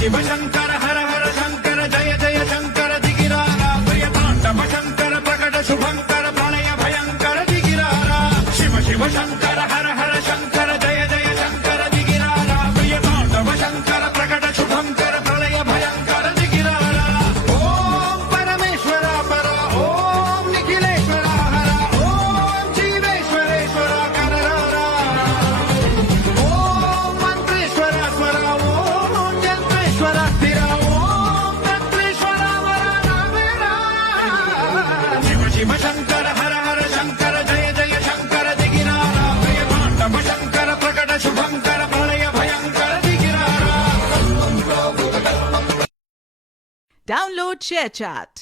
శివ శంకర హర హర శంకర జయ జయ శంకర దిగిరారా ప్రియ తాండవ శంకర ప్రకట శుభంకర ప్రళయ భయంకర దిగిరారా శివ శివ శంకర హర హర శంకర జయ జయ శంకర దిగిరారా ప్రియ తాండవ శంకర ప్రకట శుభంకర ప్రళయ భయంకర దిగిరారా ఓం పరమేశ్వర పర ఓం నిఖిలేశ్వర హర ఓం జీవేశ్వరేశ్వర కరరారా ఓం మంత్రేశ్వర స్వర ఓం జంత్రేశ్వర స్థిర ఓం తంత్రేశ్వర వర నామేరా శివ శివ శంకర హర హర శంకర జయ జయ శంకర దిగిరారా ప్రియ తాండవ శంకర ప్రకట శుభంకర ప్రళయ భయంకర దిగిరారా. Download ShareChat.